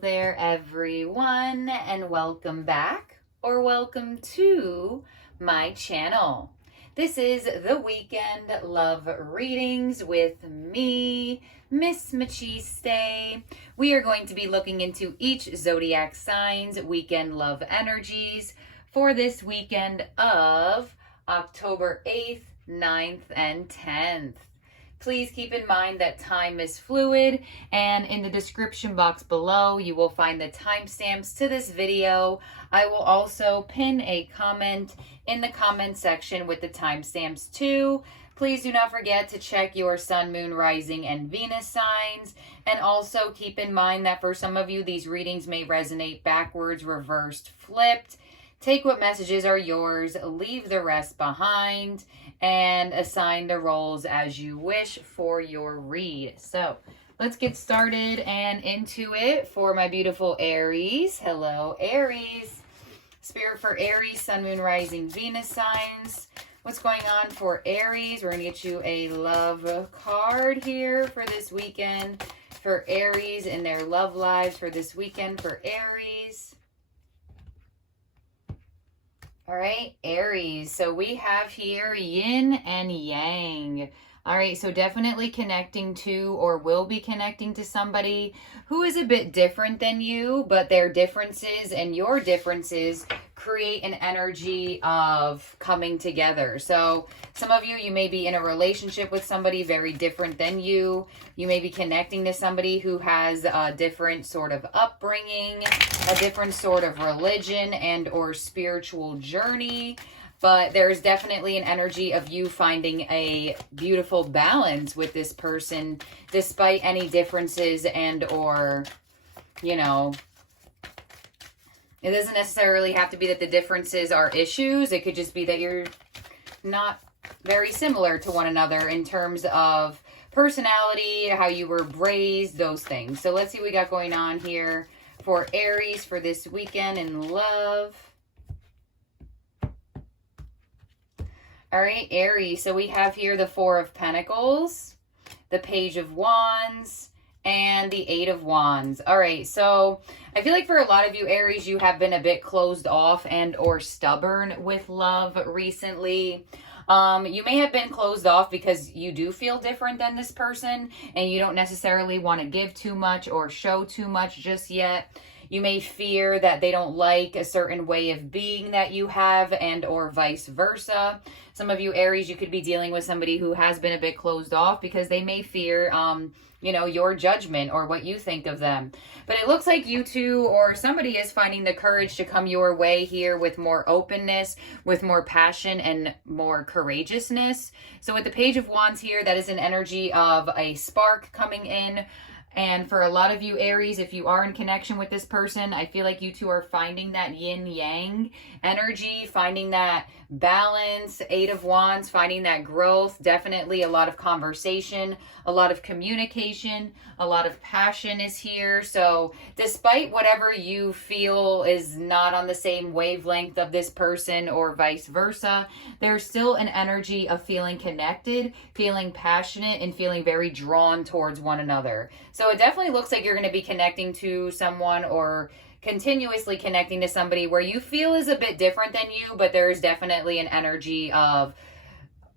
there, everyone, and welcome back or welcome to my channel. This is the weekend love readings with me, Miss Machiste. We are going to be looking into each zodiac sign's weekend love energies for this weekend of October 8th, 9th, and 10th. Please keep in mind that time is fluid, and in the description box below you will find the timestamps to this video. I will also pin a comment in the comment section with the timestamps too. Please do not forget to check your sun, moon, rising, and Venus signs. And also keep in mind that for some of you, these readings may resonate backwards, reversed, flipped. Take what messages are yours, leave the rest behind, and assign the roles as you wish for your read. So let's get started and into it for my beautiful Aries. Hello, Aries. Spirit for Aries, sun, moon, rising, Venus signs. What's going on for Aries? We're going to get you a love card here for this weekend for Aries and their love lives for this weekend for Aries. All right, Aries. So we have here yin and yang. All right, so definitely connecting to or will be connecting to somebody who is a bit different than you, but their differences and your differences create an energy of coming together. So some of you, you may be in a relationship with somebody very different than you. You may be connecting to somebody who has a different sort of upbringing, a different sort of religion and or spiritual journey. But there's definitely an energy of you finding a beautiful balance with this person despite any differences and or, you know, it doesn't necessarily have to be that the differences are issues. It could just be that you're not very similar to one another in terms of personality, how you were raised, those things. So let's see what we got going on here for Aries for this weekend in love. All right, Aries. So we have here the Four of Pentacles, the Page of Wands, and the Eight of Wands. All right, so I feel like for a lot of you, Aries, you have been a bit closed off and or stubborn with love recently. You may have been closed off because you do feel different than this person and you don't necessarily want to give too much or show too much just yet. You may fear that they don't like a certain way of being that you have and or vice versa. Some of you, Aries, you could be dealing with somebody who has been a bit closed off because they may fear, you know, your judgment or what you think of them. But it looks like you two or somebody is finding the courage to come your way here with more openness, with more passion and more courageousness. So with the Page of Wands here, that is an energy of a spark coming in. And for a lot of you, Aries, if you are in connection with this person, I feel like you two are finding that yin-yang energy, finding that balance, Eight of Wands, finding that growth, definitely a lot of conversation, a lot of communication, a lot of passion is here. So despite whatever you feel is not on the same wavelength of this person or vice versa, there's still an energy of feeling connected, feeling passionate, and feeling very drawn towards one another. So it definitely looks like you're going to be connecting to someone or continuously connecting to somebody where you feel is a bit different than you, but there's definitely an energy of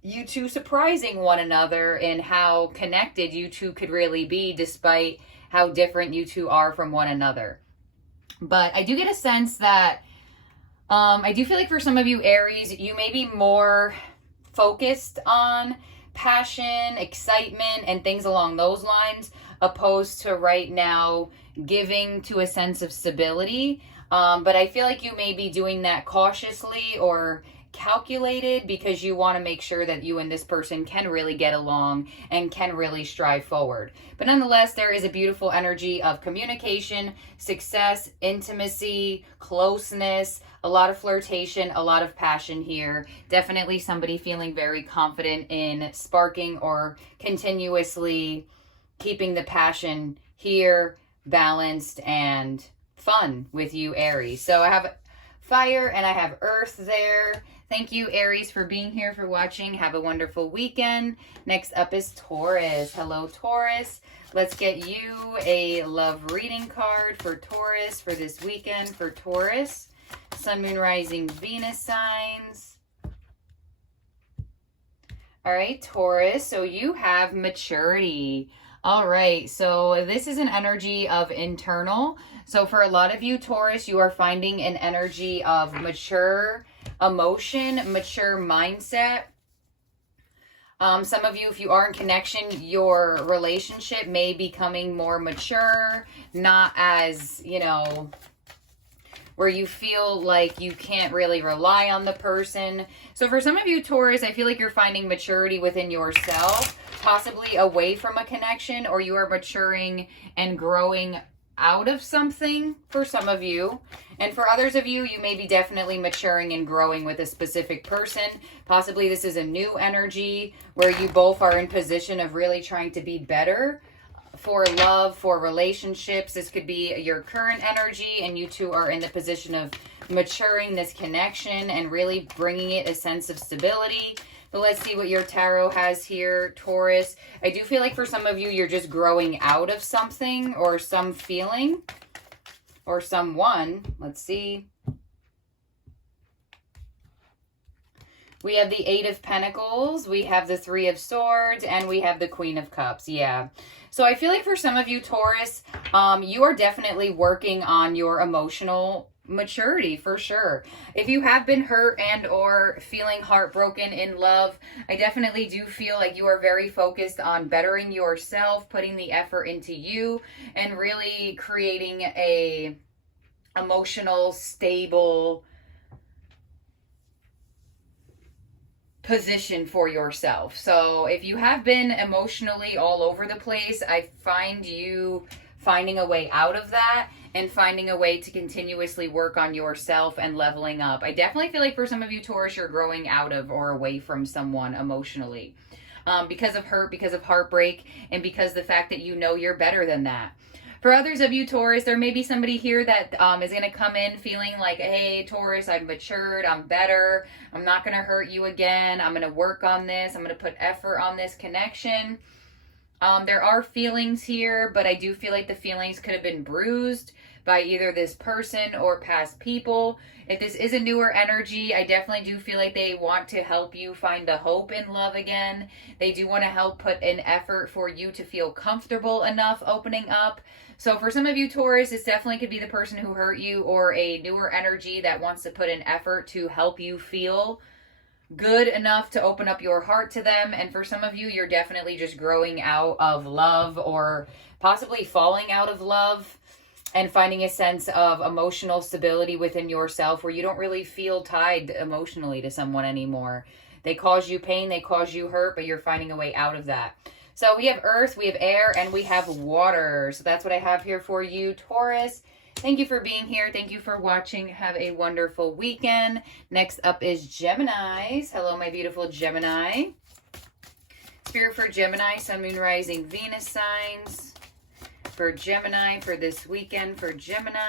you two surprising one another in how connected you two could really be despite how different you two are from one another. But I do get a sense that I do feel like for some of you, Aries, you may be more focused on passion, excitement, and things along those lines, opposed to right now giving to a sense of stability. But I feel like you may be doing that cautiously or calculated because you want to make sure that you and this person can really get along and can really strive forward. But nonetheless, there is a beautiful energy of communication, success, intimacy, closeness, a lot of flirtation, a lot of passion here. Definitely somebody feeling very confident in sparking or continuously keeping the passion here balanced and fun with you, Aries. So I have fire and I have earth there. Thank you, Aries, for being here, for watching. Have a wonderful weekend. Next up is Taurus. Hello, Taurus. Let's get you a love reading card for Taurus for this weekend for Taurus. Sun, Moon, Rising, Venus signs. All right, Taurus. So you have maturity. All right. So this is an energy of internal. So for a lot of you, Taurus, you are finding an energy of mature emotion, mature mindset. Some of you, if you are in connection, your relationship may be becoming more mature, not as, you know, where you feel like you can't really rely on the person. So for some of you, Taurus, I feel like you're finding maturity within yourself, possibly away from a connection, or you are maturing and growing out of something for some of you. And for others of you, you may be definitely maturing and growing with a specific person. Possibly this is a new energy where you both are in position of really trying to be better for love, for relationships. This could be your current energy and you two are in the position of maturing this connection and really bringing it a sense of stability. But let's see what your tarot has here, Taurus. I do feel like for some of you, you're just growing out of something or some feeling or someone. Let's see. We have the Eight of Pentacles, we have the Three of Swords, and we have the Queen of Cups. Yeah. So I feel like for some of you, Taurus, you are definitely working on your emotional maturity for sure. If you have been hurt and or feeling heartbroken in love, I definitely do feel like you are very focused on bettering yourself, putting the effort into you, and really creating a emotional, stable position for yourself. So if you have been emotionally all over the place, I find you finding a way out of that and finding a way to continuously work on yourself and leveling up. I definitely feel like for some of you, Taurus, you're growing out of or away from someone emotionally because of hurt, because of heartbreak, and because the fact that you know you're better than that. For others of you, Taurus, there may be somebody here that is going to come in feeling like, hey, Taurus, I've matured, I'm better, I'm not going to hurt you again, I'm going to work on this, I'm going to put effort on this connection. There are feelings here, but I do feel like the feelings could have been bruised by either this person or past people. If this is a newer energy, I definitely do feel like they want to help you find the hope in love again. They do want to help put in effort for you to feel comfortable enough opening up. So for some of you, Taurus, this definitely could be the person who hurt you or a newer energy that wants to put in effort to help you feel good enough to open up your heart to them. And for some of you, you're definitely just growing out of love or possibly falling out of love and finding a sense of emotional stability within yourself where you don't really feel tied emotionally to someone anymore. They cause you pain, they cause you hurt, but you're finding a way out of that. So we have earth, we have air, and we have water. So that's what I have here for you, Taurus. Thank you for being here. Thank you for watching. Have a wonderful weekend. Next up is Geminis. Hello, my beautiful Gemini. Spirit for Gemini, Sun, Moon, Rising, Venus signs. For Gemini, for this weekend, for Gemini.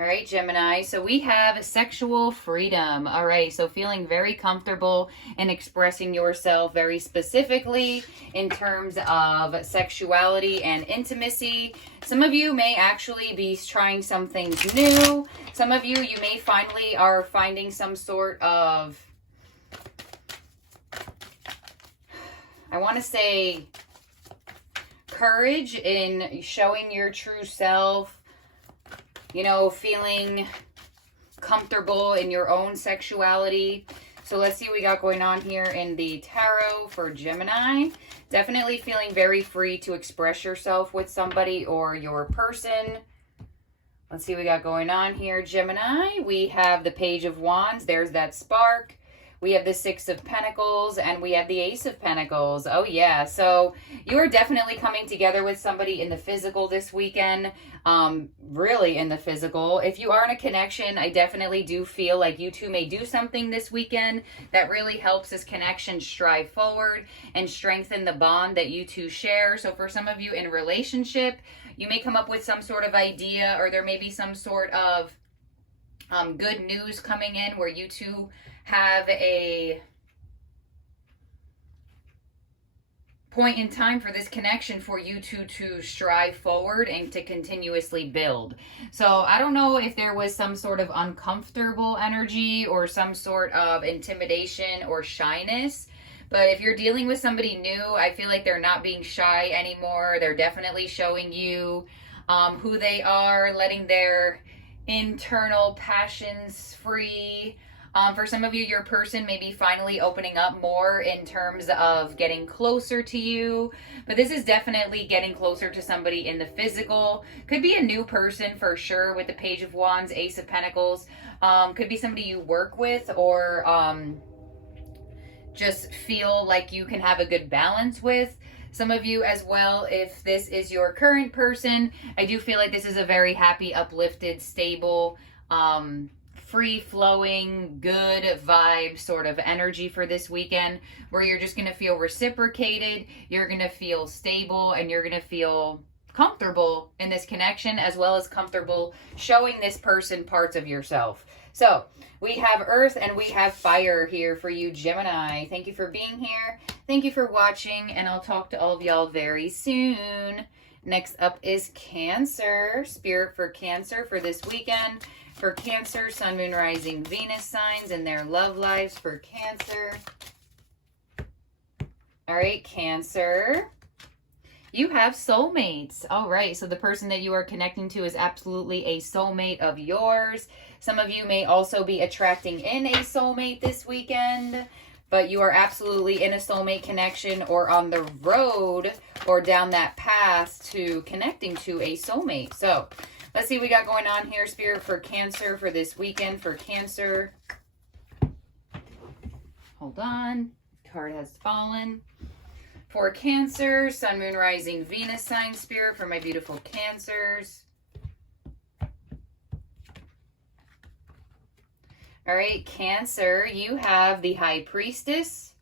All right, Gemini, so we have sexual freedom. All right, so feeling very comfortable in expressing yourself very specifically in terms of sexuality and intimacy. Some of you may actually be trying some things new. Some of you may finally are finding some sort of, I want to say, courage in showing your true self. You know, feeling comfortable in your own sexuality. So let's see what we got going on here in the tarot for Gemini. Definitely feeling very free to express yourself with somebody or your person. Let's see what we got going on here, Gemini. We have the Page of Wands. There's that spark. We have the Six of Pentacles, and we have the Ace of Pentacles. Oh, yeah. So you are definitely coming together with somebody in the physical this weekend. Really in the physical. If you are in a connection, I definitely do feel like you two may do something this weekend that really helps this connection strive forward and strengthen the bond that you two share. So for some of you in relationship, you may come up with some sort of idea, or there may be some sort of good news coming in where you two have a point in time for this connection for you to strive forward and to continuously build. So I don't know if there was some sort of uncomfortable energy or some sort of intimidation or shyness. But if you're dealing with somebody new, I feel like they're not being shy anymore. They're definitely showing you who they are, letting their internal passions free. For some of you, your person may be finally opening up more in terms of getting closer to you. But this is definitely getting closer to somebody in the physical. Could be a new person for sure with the Page of Wands, Ace of Pentacles. Could be somebody you work with or just feel like you can have a good balance with. Some of you as well, if this is your current person, I do feel like this is a very happy, uplifted, stable, free-flowing, good vibe sort of energy for this weekend, where you're just going to feel reciprocated, you're going to feel stable, and you're going to feel comfortable in this connection, as well as comfortable showing this person parts of yourself. So we have Earth and we have Fire here for you, Gemini. Thank you for being here. Thank you for watching, and I'll talk to all of y'all very soon. Next up is Cancer. Spirit for Cancer for this weekend. For Cancer, Sun, Moon, Rising, Venus signs and their love lives for Cancer. All right, Cancer. You have soulmates. All right, so the person that you are connecting to is absolutely a soulmate of yours. Some of you may also be attracting in a soulmate this weekend, but you are absolutely in a soulmate connection or on the road or down that path to connecting to a soulmate. So let's see what we got going on here, Spirit, for Cancer for this weekend. For Cancer. Hold on. Card has fallen. For Cancer, Sun, Moon, Rising, Venus sign, Spirit, for my beautiful Cancers. All right, Cancer, you have the High Priestess,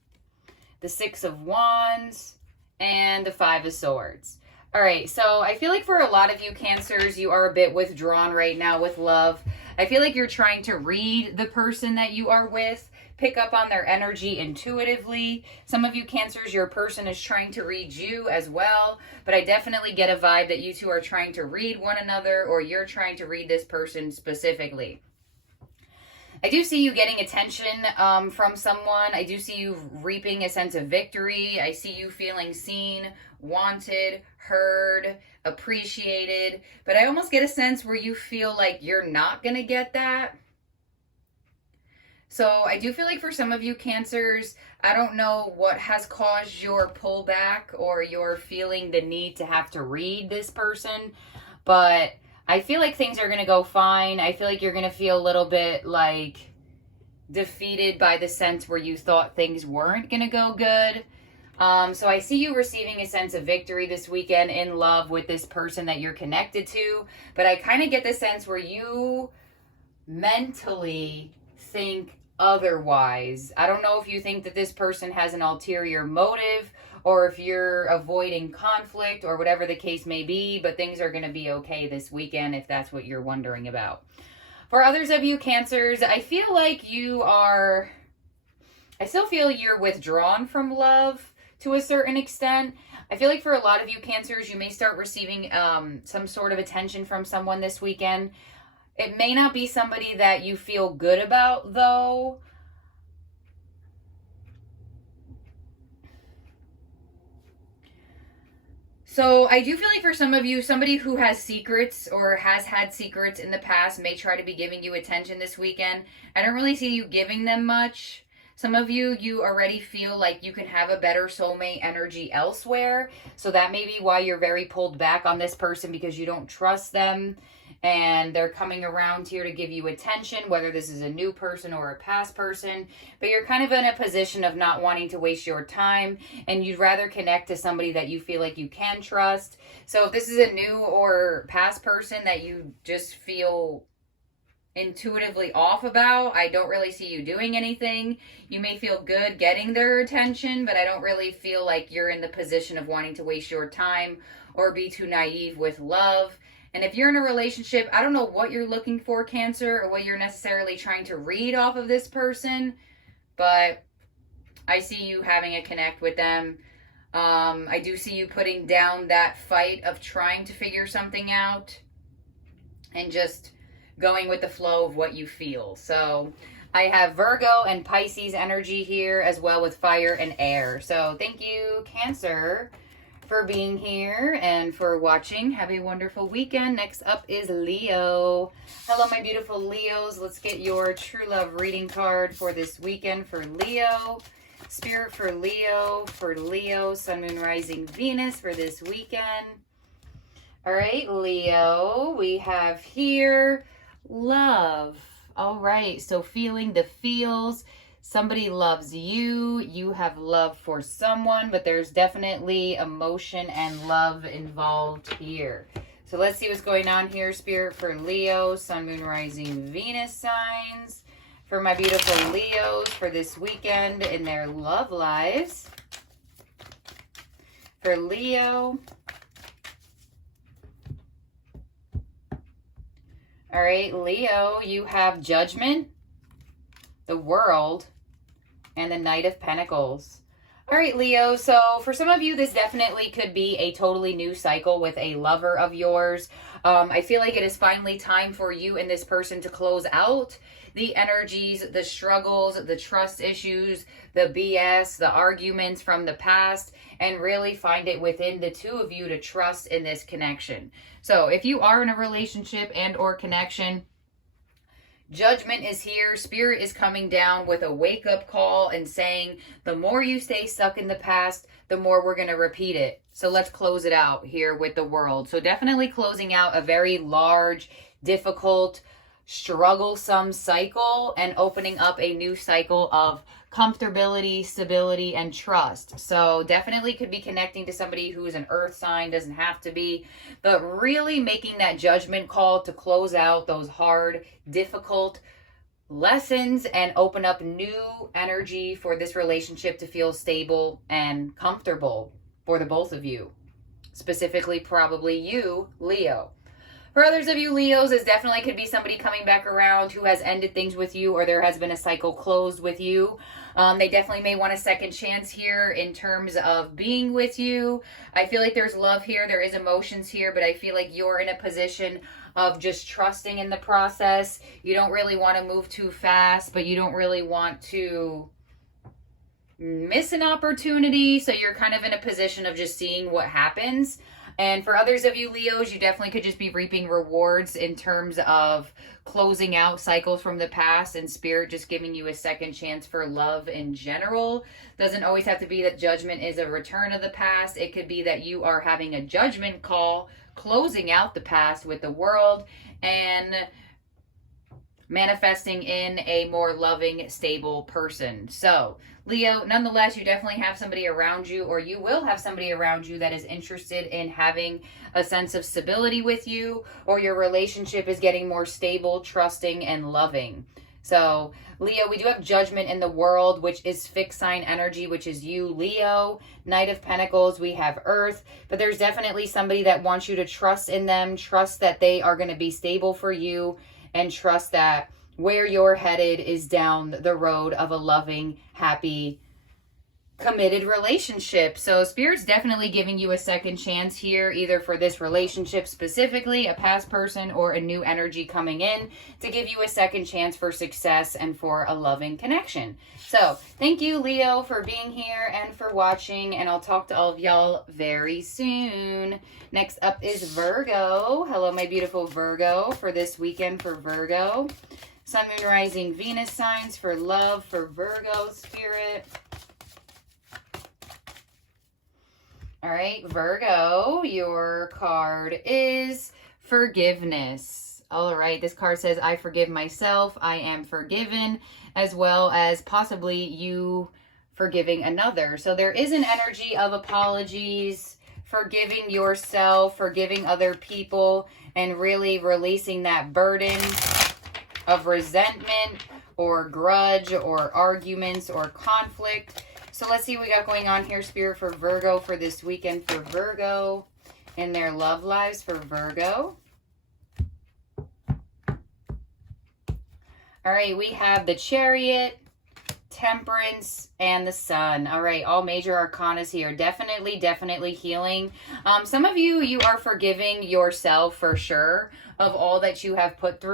the Six of Wands, and the Five of Swords. All right, so I feel like for a lot of you Cancers, you are a bit withdrawn right now with love. I feel like you're trying to read the person that you are with, pick up on their energy intuitively. Some of you Cancers, your person is trying to read you as well, but I definitely get a vibe that you two are trying to read one another, or you're trying to read this person specifically. I do see you getting attention from someone. I do see you reaping a sense of victory. I see you feeling seen, wanted, heard, appreciated. But I almost get a sense where you feel like you're not going to get that. So I do feel like for some of you Cancers, I don't know what has caused your pullback or your feeling the need to have to read this person, but I feel like things are going to go fine. I feel like you're going to feel a little bit like defeated by the sense where you thought things weren't going to go good. So I see you receiving a sense of victory this weekend in love with this person that you're connected to. But I kind of get the sense where you mentally think otherwise. I don't know if you think that this person has an ulterior motive, or if you're avoiding conflict or whatever the case may be, but things are going to be okay this weekend if that's what you're wondering about. For others of you Cancers, I feel like I still feel you're withdrawn from love to a certain extent. I feel like for a lot of you Cancers, you may start receiving some sort of attention from someone this weekend. It may not be somebody that you feel good about, though. So I do feel like for some of you, somebody who has secrets or has had secrets in the past may try to be giving you attention this weekend. I don't really see you giving them much. Some of you already feel like you can have a better soulmate energy elsewhere. So that may be why you're very pulled back on this person, because you don't trust them. And they're coming around here to give you attention, whether this is a new person or a past person. But you're kind of in a position of not wanting to waste your time, and you'd rather connect to somebody that you feel like you can trust. So if this is a new or past person that you just feel intuitively off about, I don't really see you doing anything. You may feel good getting their attention, but I don't really feel like you're in the position of wanting to waste your time or be too naive with love. And if you're in a relationship, I don't know what you're looking for, Cancer, or what you're necessarily trying to read off of this person, but I see you having a connect with them. I do see you putting down that fight of trying to figure something out and just going with the flow of what you feel. So I have Virgo and Pisces energy here, as well with fire and air. So thank you, Cancer, for being here and for watching. Have a wonderful weekend. Next up is Leo. Hello, my beautiful Leos. Let's get your true love reading card for this weekend for Leo. Spirit for Leo, Sun, Moon, Rising, Venus for this weekend. All right, Leo, we have here love. All right, so feeling the feels. Somebody loves you. You have love for someone, but there's definitely emotion and love involved here. So let's see what's going on here, Spirit, for Leo, Sun, Moon, Rising, Venus signs. For my beautiful Leos for this weekend in their love lives. For Leo. All right, Leo, you have Judgment, the World, and the Knight of Pentacles. All right, Leo, so for some of you, this definitely could be a totally new cycle with a lover of yours. I feel like it is finally time for you and this person to close out the energies, the struggles, the trust issues, the BS, the arguments from the past, and really find it within the two of you to trust in this connection. So if you are in a relationship and or connection, Judgment is here. Spirit is coming down with a wake-up call and saying, the more you stay stuck in the past, the more we're going to repeat it. So let's close it out here with the World. So definitely closing out a very large, difficult, strugglesome cycle and opening up a new cycle of comfortability, stability, and trust. So definitely could be connecting to somebody who is an earth sign, doesn't have to be, but really making that judgment call to close out those hard, difficult lessons and open up new energy for this relationship to feel stable and comfortable for the both of you. Specifically, probably you, Leo. For others of you Leos, this definitely could be somebody coming back around who has ended things with you, or there has been a cycle closed with you. They definitely may want a second chance here in terms of being with you. I feel like there's love here. There is emotions here, but I feel like you're in a position of just trusting in the process. You don't really want to move too fast, but you don't really want to miss an opportunity. So you're kind of in a position of just seeing what happens. And for others of you Leos, you definitely could just be reaping rewards in terms of closing out cycles from the past and Spirit just giving you a second chance for love in general. Doesn't always have to be that Judgment is a return of the past. It could be that you are having a judgment call, closing out the past with the World and manifesting in a more loving, stable person. So Leo, nonetheless, you definitely have somebody around you, or you will have somebody around you that is interested in having a sense of stability with you, or your relationship is getting more stable, trusting, and loving. So Leo, we do have Judgment in the World, which is fixed sign energy, which is you, Leo. Knight of Pentacles, we have Earth, but there's definitely somebody that wants you to trust in them, trust that they are going to be stable for you, and trust that where you're headed is down the road of a loving, happy, committed relationship. So Spirit's definitely giving you a second chance here, either for this relationship specifically, a past person, or a new energy coming in to give you a second chance for success and for a loving connection. So thank you, Leo, for being here and for watching, and I'll talk to all of y'all very soon. Next up is Virgo. Hello, my beautiful Virgo, for this weekend for Virgo. Sun, Moon, Rising, Venus signs for love for Virgo, Spirit. All right, Virgo, your card is forgiveness. All right, this card says, I forgive myself, I am forgiven, as well as possibly you forgiving another. So there is an energy of apologies, forgiving yourself, forgiving other people, and really releasing that burden of resentment or grudge or arguments or conflict. So let's see what we got going on here, Spirit, for Virgo for this weekend for Virgo in their love lives for Virgo. All right, we have the Chariot, Temperance, and the Sun. All right, all major arcanas here. Definitely healing. Some of you, you are forgiving yourself for sure of all that you have put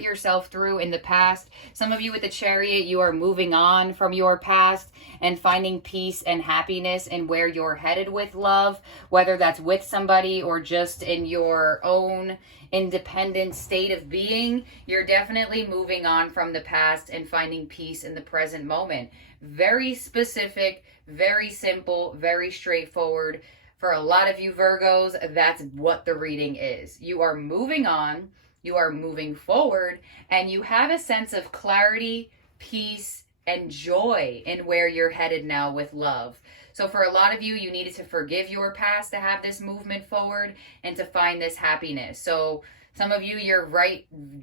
yourself through in the past. Some of you with the Chariot, you are moving on from your past and finding peace and happiness in where you're headed with love, whether that's with somebody or just in your own independent state of being. You're definitely moving on from the past and finding peace in the present moment. Very specific, very simple, very straightforward. For a lot of you Virgos, that's what the reading is. You are moving on, you are moving forward, and you have a sense of clarity, peace, and joy in where you're headed now with love. So for a lot of you, you needed to forgive your past to have this movement forward and to find this happiness. So some of you, you're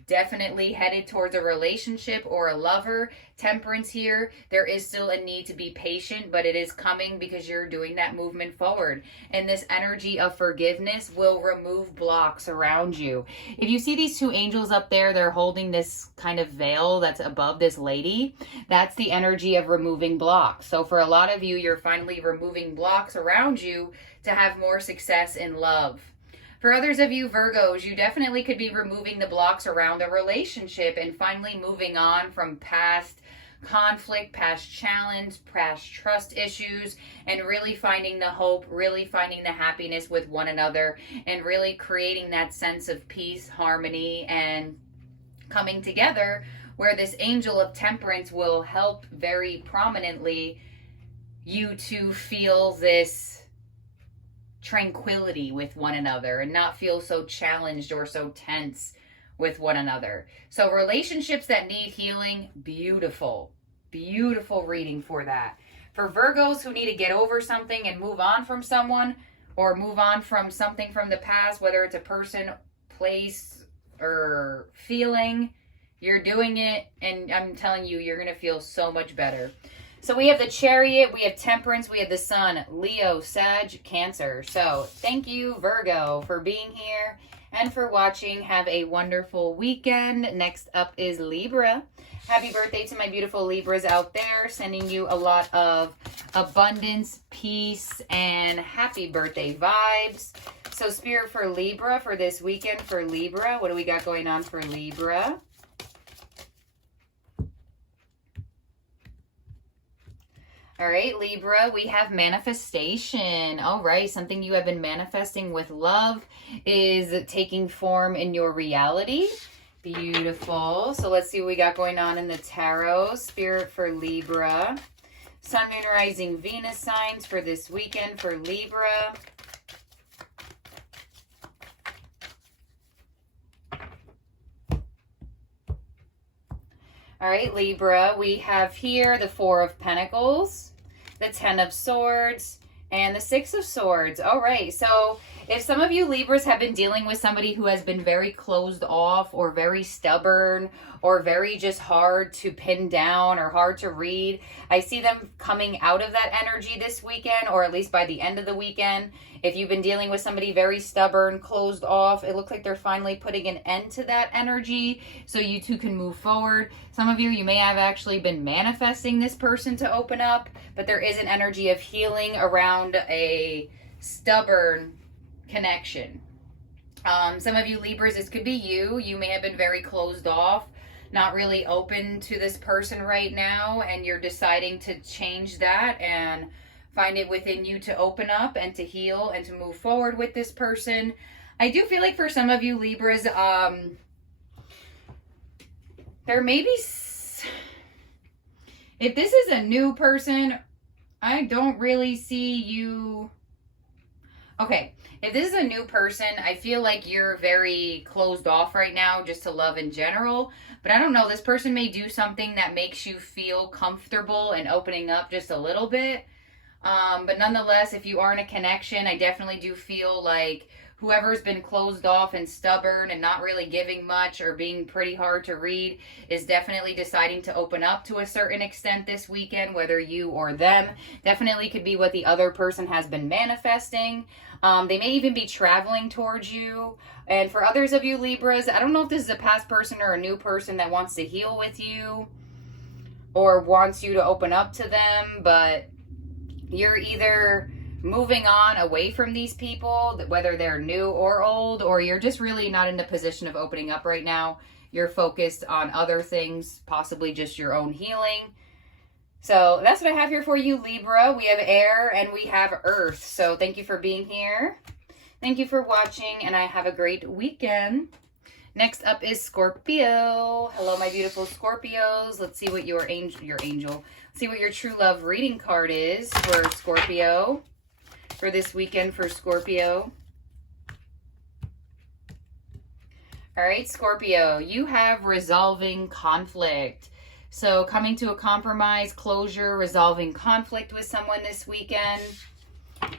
definitely headed towards a relationship or a lover. Temperance here, there is still a need to be patient, but it is coming because you're doing that movement forward. And this energy of forgiveness will remove blocks around you. If you see these two angels up there, they're holding this kind of veil that's above this lady. That's the energy of removing blocks. So for a lot of you, you're finally removing blocks around you to have more success in love. For others of you Virgos, you definitely could be removing the blocks around a relationship and finally moving on from past conflict, past challenge, past trust issues, and really finding the hope, really finding the happiness with one another, and really creating that sense of peace, harmony, and coming together, where this angel of temperance will help very prominently you to feel this tranquility with one another and not feel so challenged or so tense with one another. So relationships that need healing, beautiful reading for that. For Virgos who need to get over something and move on from someone, or move on from something from the past, whether it's a person, place, or feeling, you're doing it, and I'm telling you, you're going to feel so much better. So we have the Chariot, we have Temperance, we have the Sun, Leo, Sag, Cancer. So thank you, Virgo, for being here and for watching. Have a wonderful weekend. Next up is Libra. Happy birthday to my beautiful Libras out there. Sending you a lot of abundance, peace, and happy birthday vibes. So Spirit for Libra for this weekend for Libra. What do we got going on for Libra? All right, Libra, we have manifestation. All right, something you have been manifesting with love is taking form in your reality. Beautiful. So let's see what we got going on in the tarot. Spirit for Libra. Sun, Moon, Rising, Venus signs for this weekend for Libra. All right, Libra, we have here the Four of Pentacles, the Ten of Swords, and the Six of Swords. All right, so if some of you Libras have been dealing with somebody who has been very closed off or very stubborn or very just hard to pin down or hard to read, I see them coming out of that energy this weekend, or at least by the end of the weekend. If you've been dealing with somebody very stubborn, closed off, it looks like they're finally putting an end to that energy so you two can move forward. Some of you, you may have actually been manifesting this person to open up, but there is an energy of healing around a stubborn connection. Some of you Libras, this could be you. You may have been very closed off, not really open to this person right now, and you're deciding to change that and find it within you to open up and to heal and to move forward with this person. I do feel like for some of you Libras, there may be, if this is a new person, I don't really see you. Okay, if this is a new person, I feel like you're very closed off right now just to love in general. But I don't know, this person may do something that makes you feel comfortable and opening up just a little bit. But nonetheless, if you are in a connection, I definitely do feel like whoever's been closed off and stubborn and not really giving much or being pretty hard to read is definitely deciding to open up to a certain extent this weekend, whether you or them. Definitely could be what the other person has been manifesting. They may even be traveling towards you. And for others of you Libras, I don't know if this is a past person or a new person that wants to heal with you, or wants you to open up to them, but you're either moving on away from these people, whether they're new or old, or you're just really not in the position of opening up right now. You're focused on other things, possibly just your own healing. So that's what I have here for you, Libra. We have air and we have earth. So thank you for being here. Thank you for watching, and I have a great weekend. Next up is Scorpio. Hello, my beautiful Scorpios. Let's see what your angel. Let's see what your true love reading card is for Scorpio. For this weekend for Scorpio. All right, Scorpio, you have resolving conflict. So coming to a compromise, closure, resolving conflict with someone this weekend.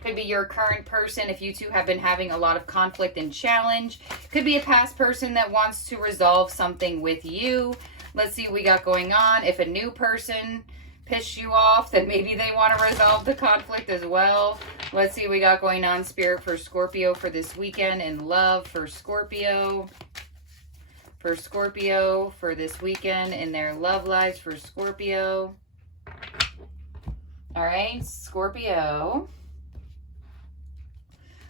Could be your current person if you two have been having a lot of conflict and challenge. Could be a past person that wants to resolve something with you. Let's see what we got going on. If a new person pissed you off, then maybe they want to resolve the conflict as well. Let's see what we got going on, Spirit, for Scorpio for this weekend, and love for Scorpio. For Scorpio for this weekend in their love lives for Scorpio. All right, Scorpio.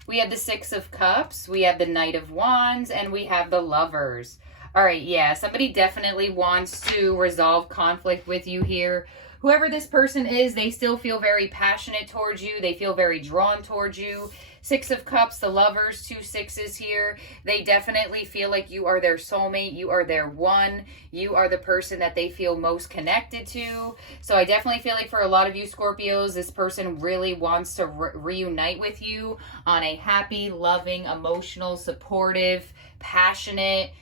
We have the Six of Cups, we have the Knight of Wands, and we have the Lovers. All right, yeah, somebody definitely wants to resolve conflict with you here. Whoever this person is, they still feel very passionate towards you. They feel very drawn towards you. Six of Cups, the Lovers, 2 sixes here. They definitely feel like you are their soulmate. You are their one. You are the person that they feel most connected to. So I definitely feel like for a lot of you Scorpios, this person really wants to reunite with you on a happy, loving, emotional, supportive, passionate,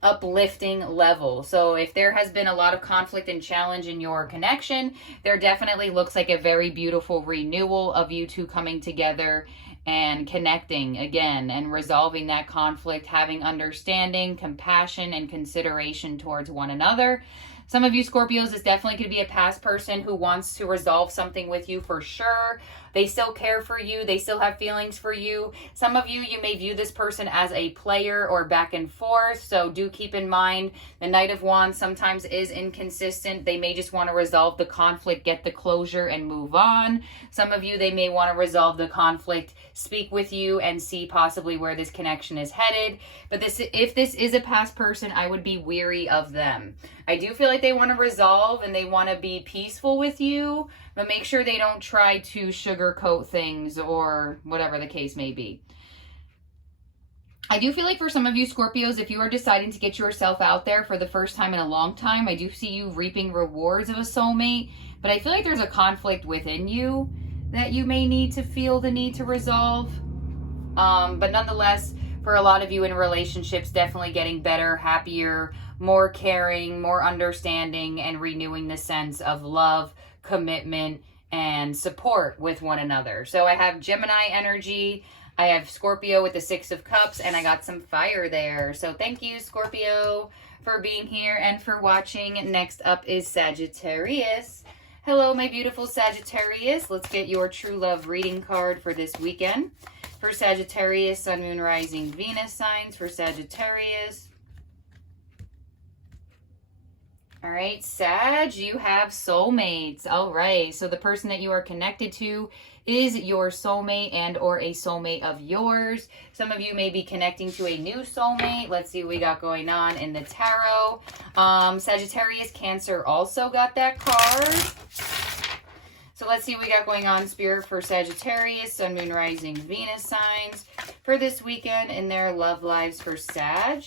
uplifting level. So if there has been a lot of conflict and challenge in your connection, there definitely looks like a very beautiful renewal of you two coming together and connecting again and resolving that conflict, having understanding, compassion, and consideration towards one another. Some of you Scorpios, this definitely could be a past person who wants to resolve something with you for sure. They still care for you. They still have feelings for you. Some of you, you may view this person as a player or back and forth. So do keep in mind the Knight of Wands sometimes is inconsistent. They may just want to resolve the conflict, get the closure, and move on. Some of you, they may want to resolve the conflict, speak with you, and see possibly where this connection is headed. But if this is a past person, I would be weary of them. I do feel like they want to resolve and they want to be peaceful with you, but make sure they don't try to sugarcoat things or whatever the case may be. I do feel like for some of you Scorpios, if you are deciding to get yourself out there for the first time in a long time, I do see you reaping rewards of a soulmate, but I feel like there's a conflict within you that you may need to feel the need to resolve. But nonetheless, for a lot of you in relationships, definitely getting better, happier, more caring, more understanding, and renewing the sense of love, commitment, and support with one another. So I have Gemini energy, I have Scorpio with the Six of Cups, and I got some fire there. So thank you, Scorpio, for being here and for watching. Next up is Sagittarius. Hello, my beautiful Sagittarius. Let's get your true love reading card for this weekend. For Sagittarius, Sun, Moon, Rising, Venus signs for Sagittarius. All right, Sag, you have soulmates. All right, so the person that you are connected to is your soulmate and or a soulmate of yours. Some of you may be connecting to a new soulmate. Let's see what we got going on in the tarot. Sagittarius, Cancer also got that card. So let's see what we got going on, Spirit, for Sagittarius, Sun, Moon, Rising, Venus signs for this weekend in their love lives for Sag.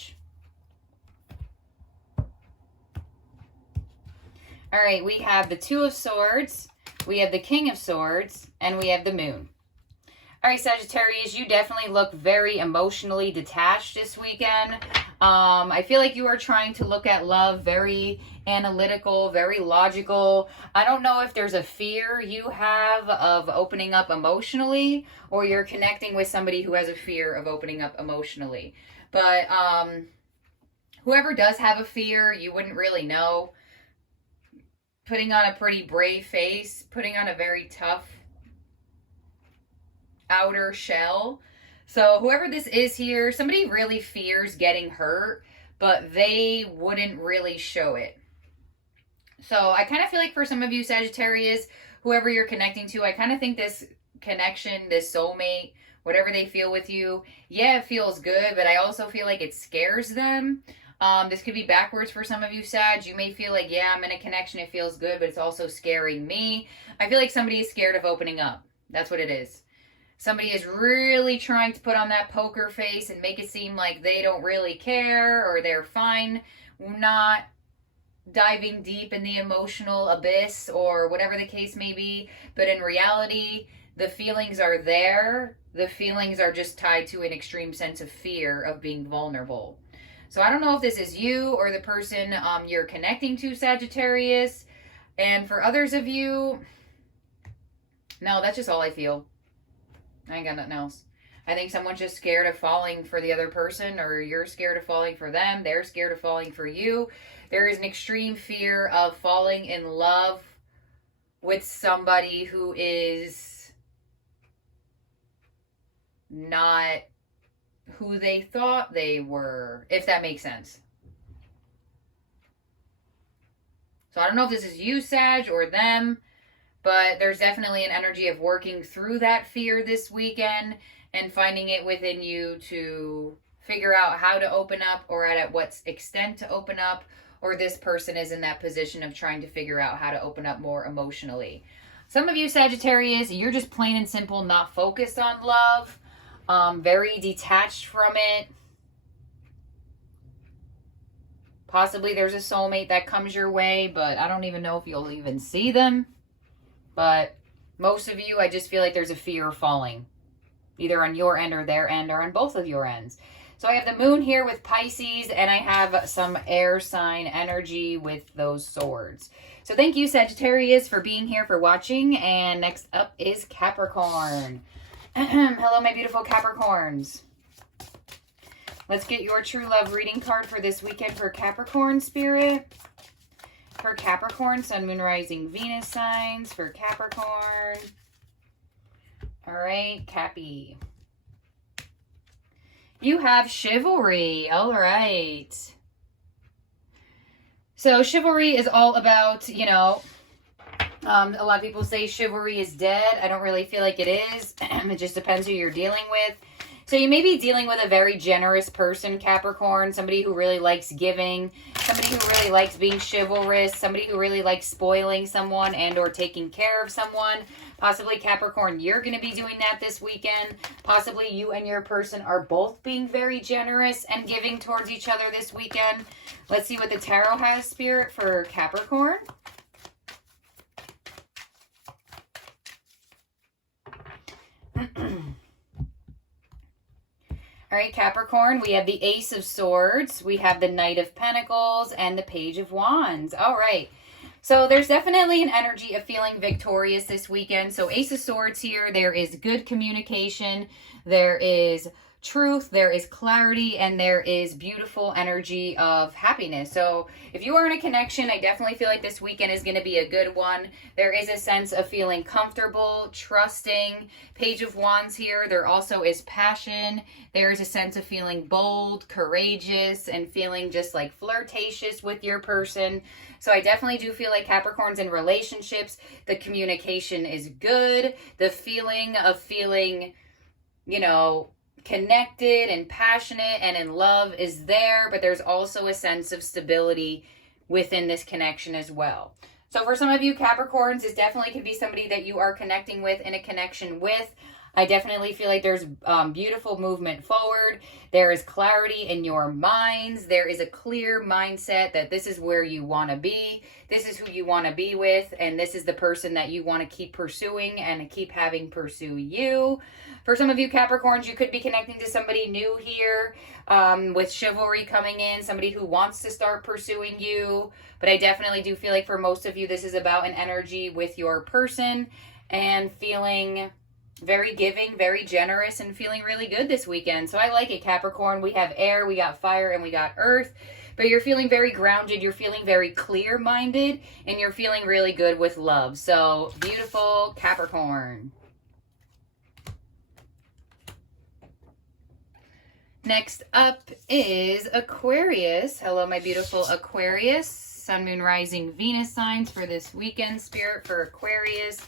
All right, we have the Two of Swords, we have the King of Swords, and we have the Moon. All right, Sagittarius, you definitely look very emotionally detached this weekend. I feel like you are trying to look at love very analytical, very logical. I don't know if there's a fear you have of opening up emotionally, or you're connecting with somebody who has a fear of opening up emotionally. But whoever does have a fear, you wouldn't really know. Putting on a pretty brave face, putting on a very tough outer shell. So whoever this is here, somebody really fears getting hurt, but they wouldn't really show it. So I kind of feel like for some of you Sagittarius, whoever you're connecting to, I kind of think this connection, this soulmate, whatever they feel with you, yeah, it feels good, but I also feel like it scares them. This could be backwards for some of you Sag. You may feel like, yeah, I'm in a connection, it feels good, but it's also scaring me. I feel like somebody is scared of opening up. That's what it is. Somebody is really trying to put on that poker face and make it seem like they don't really care or they're fine not diving deep in the emotional abyss or whatever the case may be. But in reality, the feelings are there. The feelings are just tied to an extreme sense of fear of being vulnerable. So I don't know if this is you or the person you're connecting to, Sagittarius. And for others of you, no, that's just all I feel. I ain't got nothing else. I think someone's just scared of falling for the other person, or you're scared of falling for them. They're scared of falling for you. There is an extreme fear of falling in love with somebody who is not who they thought they were, if that makes sense. So I don't know if this is you, Sag, or them, but there's definitely an energy of working through that fear this weekend and finding it within you to figure out how to open up, or at what extent to open up, or this person is in that position of trying to figure out how to open up more emotionally. Some of you Sagittarius, you're just plain and simple not focused on love, very detached from it. Possibly there's a soulmate that comes your way, but I don't even know if you'll even see them. But most of you, I just feel like there's a fear of falling, either on your end or their end, or on both of your ends. So I have the moon here with Pisces, and I have some air sign energy with those swords. So thank you, Sagittarius, for being here, for watching. And next up is Capricorn. Hello, my beautiful Capricorns. Let's get your true love reading card for this weekend for Capricorn, Spirit. For Capricorn, Sun, Moon, Rising, Venus signs for Capricorn. All right, Cappy. You have chivalry. All right. So chivalry is all about, you know, a lot of people say chivalry is dead. I don't really feel like it is. It just depends who you're dealing with. So you may be dealing with a very generous person, Capricorn, somebody who really likes giving, somebody who really likes being chivalrous, somebody who really likes spoiling someone and or taking care of someone. Possibly, Capricorn, you're going to be doing that this weekend. Possibly you and your person are both being very generous and giving towards each other this weekend. Let's see what the tarot has, Spirit, for Capricorn. All right, Capricorn, we have the Ace of Swords, we have the Knight of Pentacles, and the Page of Wands. All right, so there's definitely an energy of feeling victorious this weekend. So Ace of Swords here, there is good communication, there is truth, there is clarity, and there is beautiful energy of happiness. So if you are in a connection, I definitely feel like this weekend is going to be a good one. There is a sense of feeling comfortable, trusting. Page of Wands here, there also is passion. There is a sense of feeling bold, courageous, and feeling just like flirtatious with your person. So I definitely do feel like Capricorns in relationships, the communication is good. The feeling of feeling, you know, connected and passionate and in love is there, but there's also a sense of stability within this connection as well. So for some of you Capricorns, this definitely could be somebody that you are connecting with, in a connection with. I definitely feel like there's beautiful movement forward. There is clarity in your minds. There is a clear mindset that this is where you want to be. This is who you want to be with. And this is the person that you want to keep pursuing and keep having pursue you. For some of you Capricorns, you could be connecting to somebody new here with chivalry coming in. Somebody who wants to start pursuing you. But I definitely do feel like for most of you, this is about an energy with your person and feeling very giving, very generous, and feeling really good this weekend. So I like it, Capricorn. We have air, we got fire, and we got earth. But you're feeling very grounded, you're feeling very clear-minded, and you're feeling really good with love. So beautiful, Capricorn. Next up is Aquarius. Hello, my beautiful Aquarius. Sun, Moon, Rising, Venus signs for this weekend, Spirit, for Aquarius.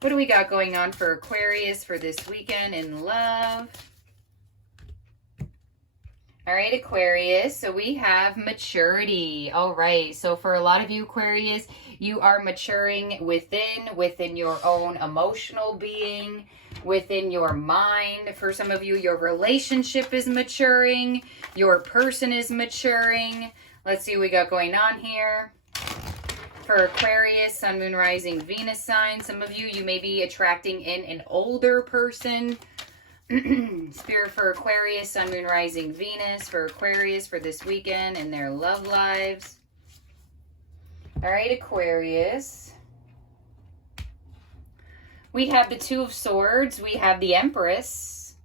What do we got going on for Aquarius for this weekend in love? All right, Aquarius, so we have maturity. All right, so for a lot of you, Aquarius, you are maturing within your own emotional being, within your mind. For some of you, your relationship is maturing. Your person is maturing. Let's see what we got going on here. For Aquarius, Sun, Moon, Rising, Venus sign. Some of you, you may be attracting in an older person. Spirit for Aquarius, Sun, Moon, Rising, Venus for Aquarius for this weekend and their love lives. All right, Aquarius. We have the Two of Swords. We have the Empress.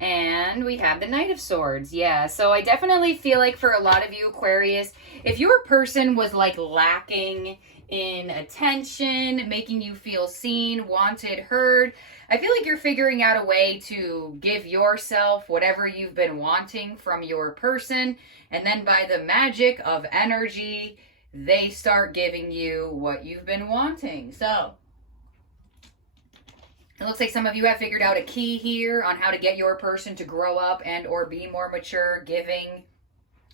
And we have the Knight of Swords. Yeah, so I definitely feel like for a lot of you, Aquarius, if your person was like lacking in attention, making you feel seen, wanted, heard, I feel like you're figuring out a way to give yourself whatever you've been wanting from your person. And then by the magic of energy, they start giving you what you've been wanting. So it looks like some of you have figured out a key here on how to get your person to grow up and or be more mature, giving,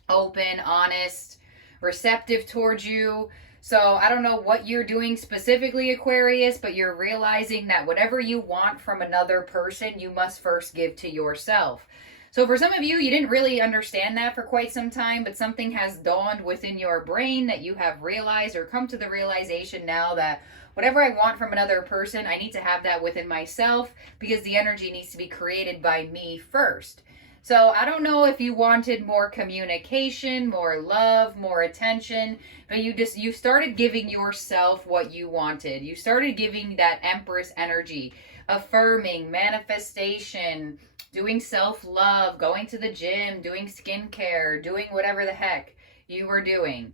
open, honest, receptive towards you. So I don't know what you're doing specifically, Aquarius, but you're realizing that whatever you want from another person, you must first give to yourself. So for some of you, you didn't really understand that for quite some time, but something has dawned within your brain that you have realized or come to the realization now that whatever I want from another person, I need to have that within myself because the energy needs to be created by me first. So I don't know if you wanted more communication, more love, more attention, but you started giving yourself what you wanted. You started giving that Empress energy, affirming, manifestation, doing self-love, going to the gym, doing skincare, doing whatever the heck you were doing.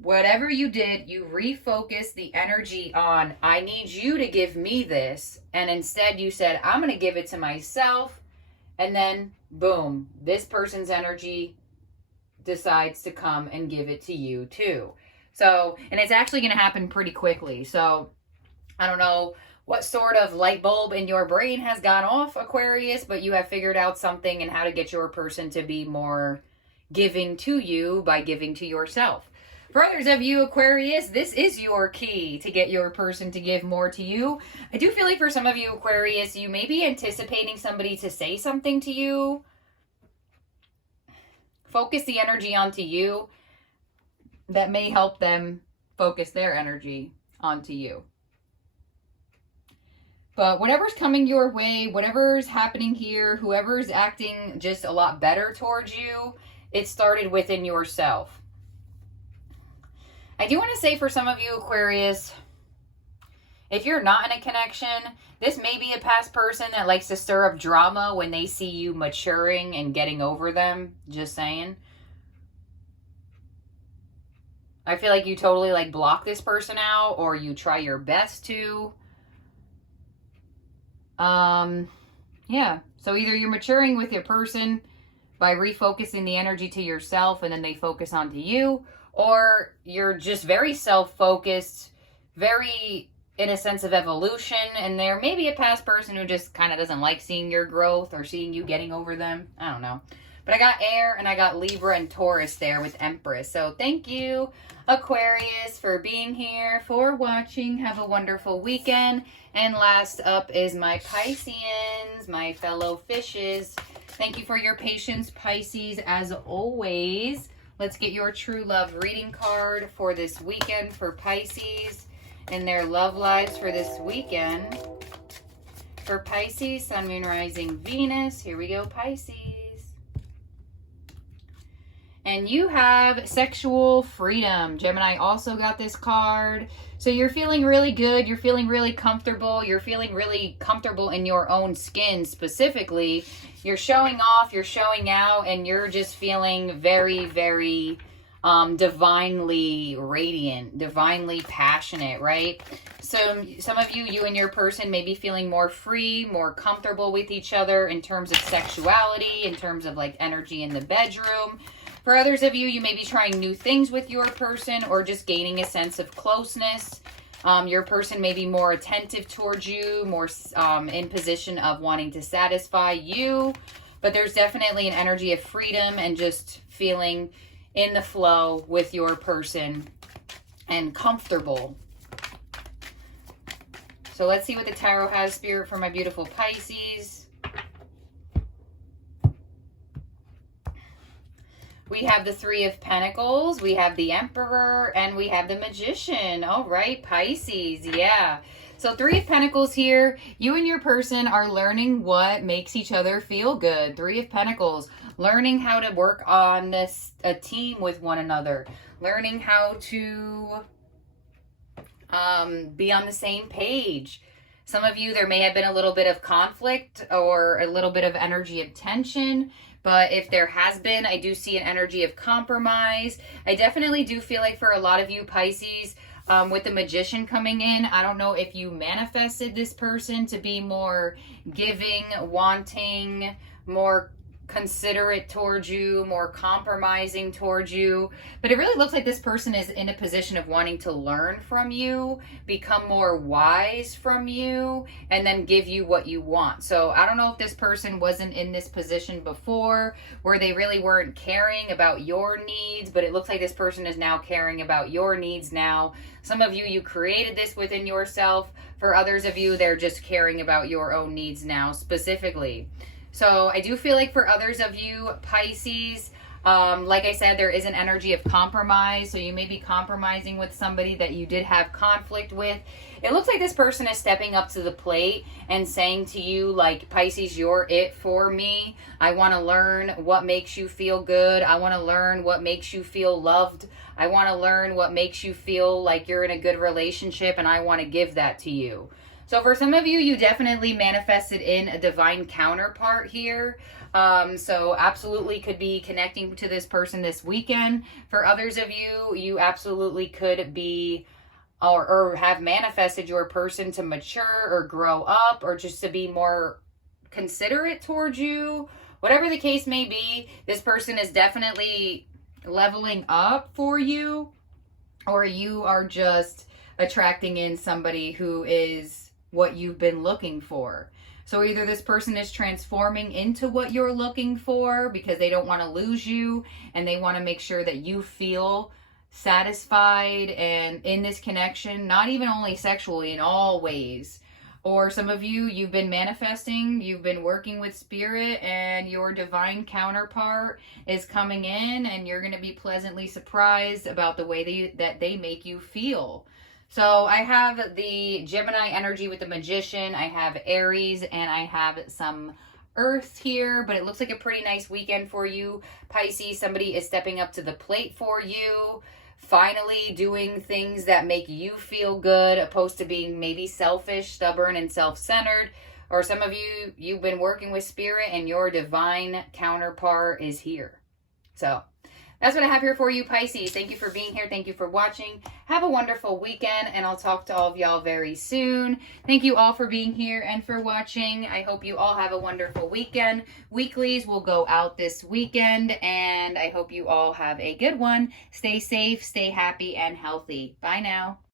Whatever you did, you refocused the energy on, I need you to give me this. And instead you said, I'm going to give it to myself. And then, boom, this person's energy decides to come and give it to you too. So, and it's actually going to happen pretty quickly. So, I don't know what sort of light bulb in your brain has gone off, Aquarius, but you have figured out something and how to get your person to be more giving to you by giving to yourself. For others of you, Aquarius, this is your key to get your person to give more to you. I do feel like for some of you, Aquarius, you may be anticipating somebody to say something to you. Focus the energy onto you. That may help them focus their energy onto you. But whatever's coming your way, whatever's happening here, whoever's acting just a lot better towards you, it started within yourself. I do want to say for some of you, Aquarius, if you're not in a connection, this may be a past person that likes to stir up drama when they see you maturing and getting over them. Just saying. I feel like you totally like block this person out or you try your best to. Yeah. So either you're maturing with your person by refocusing the energy to yourself and then they focus onto you, or you're just very self-focused, very in a sense of evolution, and there may be a past person who just kind of doesn't like seeing your growth or seeing you getting over them. I don't know. But I got air and I got Libra and Taurus there with Empress. So thank you, Aquarius, for being here, for watching. Have a wonderful weekend. And last up is my Pisceans, my fellow fishes. Thank you for your patience, Pisces, as always. Let's get your true love reading card for this weekend for Pisces and their love lives for this weekend. For Pisces, Sun, Moon, Rising, Venus. Here we go, Pisces. And you have sexual freedom. Gemini also got this card. So you're feeling really good. You're feeling really comfortable. You're feeling really comfortable in your own skin specifically. You're showing off, you're showing out, and you're just feeling very, very divinely radiant, divinely passionate, right? So some of you, you and your person may be feeling more free, more comfortable with each other in terms of sexuality, in terms of like energy in the bedroom. For others of you, you may be trying new things with your person or just gaining a sense of closeness. Your person may be more attentive towards you, more in position of wanting to satisfy you. But there's definitely an energy of freedom and just feeling in the flow with your person and comfortable. So let's see what the tarot has, Spirit, for my beautiful Pisces. We have the Three of Pentacles, we have the Emperor, and we have the Magician. All right, Pisces, yeah. So Three of Pentacles here, you and your person are learning what makes each other feel good. Three of Pentacles, learning how to work on a team with one another. Learning how to be on the same page. Some of you, there may have been a little bit of conflict or a little bit of energy of tension. But if there has been, I do see an energy of compromise. I definitely do feel like for a lot of you Pisces, with the Magician coming in, I don't know if you manifested this person to be more giving, wanting, more considerate towards you, more compromising towards you. But it really looks like this person is in a position of wanting to learn from you, become more wise from you, and then give you what you want. So I don't know if this person wasn't in this position before where they really weren't caring about your needs, but it looks like this person is now caring about your needs now. Some of you, you created this within yourself. For others of you, they're just caring about your own needs now specifically. So I do feel like for others of you Pisces, like I said, there is an energy of compromise. So you may be compromising with somebody that you did have conflict with. It looks like this person is stepping up to the plate and saying to you, like, Pisces, you're it for me. I want to learn what makes you feel good. I want to learn what makes you feel loved. I want to learn what makes you feel like you're in a good relationship, and I want to give that to you. So for some of you, you definitely manifested in a divine counterpart here. So absolutely could be connecting to this person this weekend. For others of you, you absolutely could be or have manifested your person to mature or grow up or just to be more considerate towards you. Whatever the case may be, this person is definitely leveling up for you, or you are just attracting in somebody who is what you've been looking for. So either this person is transforming into what you're looking for because they don't want to lose you and they want to make sure that you feel satisfied and in this connection, not even only sexually, in all ways. Or some of you, you've been manifesting, you've been working with spirit, and your divine counterpart is coming in, and you're going to be pleasantly surprised about the way that they make you feel. So I have the Gemini energy with the Magician, I have Aries, and I have some Earth here, but it looks like a pretty nice weekend for you, Pisces. Somebody is stepping up to the plate for you, finally doing things that make you feel good, opposed to being maybe selfish, stubborn, and self-centered. Or some of you, you've been working with spirit, and your divine counterpart is here. So that's what I have here for you, Pisces. Thank you for being here. Thank you for watching. Have a wonderful weekend, and I'll talk to all of y'all very soon. Thank you all for being here and for watching. I hope you all have a wonderful weekend. Weeklies will go out this weekend, and I hope you all have a good one. Stay safe, stay happy, and healthy. Bye now.